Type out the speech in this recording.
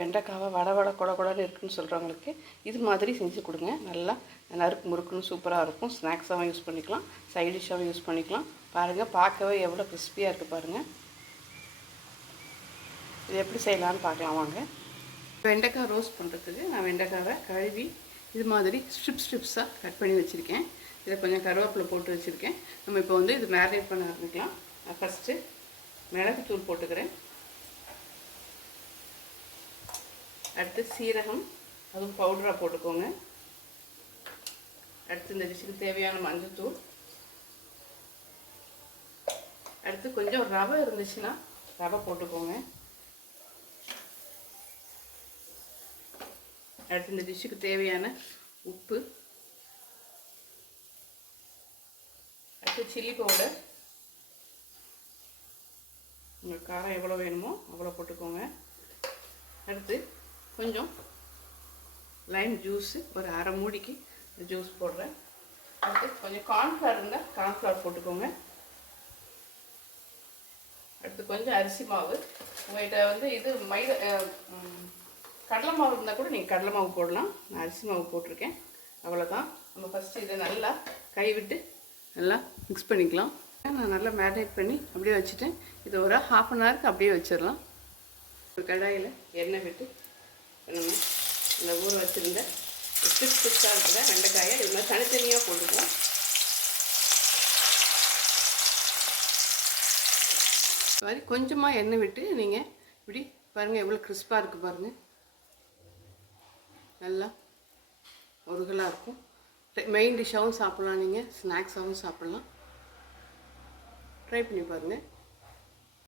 வெண்டைக்காவை வடை வடை கொட கொடன்னு இருக்குன்னு சொல்கிறவங்களுக்கு இது மாதிரி செஞ்சு கொடுங்க. நல்லா நறுக்கு முறுக்குன்னு சூப்பராக இருக்கும். ஸ்நாக்ஸாகவும் யூஸ் பண்ணிக்கலாம். சைட் டிஷ்ஷாகவும் யூஸ் பண்ணிக்கலாம். பாருங்கள் பார்க்கவே எவ்வளோ கிறிஸ்பியாக இருக்குது பாருங்கள் இது எப்படி செய்யலாம்னு பார்க்கலாம் வாங்க. வெண்டைக்காய் ரோஸ்ட் பண்ணுறதுக்கு நான் வெண்டைக்காவை கழுவி இது மாதிரி ஸ்ட்ரிப் ஸ்ட்ரிப்ஸாக கட் பண்ணி வச்சுருக்கேன். இதில் கொஞ்சம் கருவேப்பிலை போட்டு வச்சுருக்கேன். நம்ம இப்போ வந்து இது மேரினேட் பண்ண ஆரம்பிக்கலாம். நான் ஃபஸ்ட்டு மிளகுத்தூள் போட்டுக்கிறேன். அடுத்து சீரகம் அதுவும் பவுடராக போட்டுக்கோங்க. அடுத்து இந்த டிஷ்ஷுக்கு தேவையான மஞ்சத்தூள். அடுத்து கொஞ்சம் ரவை இருந்துச்சுன்னா ரவை போட்டுக்கோங்க. அடுத்து இந்த டிஷ்ஷுக்கு தேவையான உப்பு. அடுத்து சில்லி பவுடர் உங்களுக்கு காரம் எவ்வளோ வேணுமோ அவ்வளோ போட்டுக்கோங்க. அடுத்து கொஞ்சம் லைம் ஜூஸு ஒரு அரை மூடிக்கு ஜூஸ் போடுறேன். அடுத்து கொஞ்சம் கார்ன்ஃப்ளவர் இருந்தால் கார்ன்ஃப்ளவர் போட்டுக்கோங்க. அடுத்து கொஞ்சம் அரிசி மாவு. உங்கள்கிட்ட வந்து இது மைதா கடலை மாவு இருந்தால் கூட நீங்கள் கடலை மாவு போடலாம். நான் அரிசி மாவு போட்டிருக்கேன். அவ்வளோதான் நம்ம ஃபஸ்ட்டு இதை நல்லா கைவிட்டு நல்லா மிக்ஸ் பண்ணிக்கலாம். நான் நல்லா மேரினேட் பண்ணி அப்படியே வச்சுட்டேன். இது ஒரு ஹாஃப் அன் ஹவருக்கு அப்படியே வச்சிடலாம். ஒரு கடாயில் எண்ணெய் விட்டு நம்ம இந்த ஊற வச்சுருந்த ஸ்டிச் ஸ்டிச்சாக இருக்கிற வெண்டைக்காயை இது மாதிரி தனித்தனியாக போட்டுக்குவோம். இது மாதிரி கொஞ்சமாக எண்ணெய் விட்டு நீங்கள் இப்படி பாருங்கள் எவ்வளோ கிறிஸ்பாக இருக்குது பாருங்கள் நல்லா ஒருகலாக இருக்கும். மெயின் டிஷ்ஷாகவும் சாப்பிட்லாம் நீங்கள் ஸ்நாக்ஸாகவும் சாப்பிட்லாம். ட்ரை பண்ணி பாருங்கள்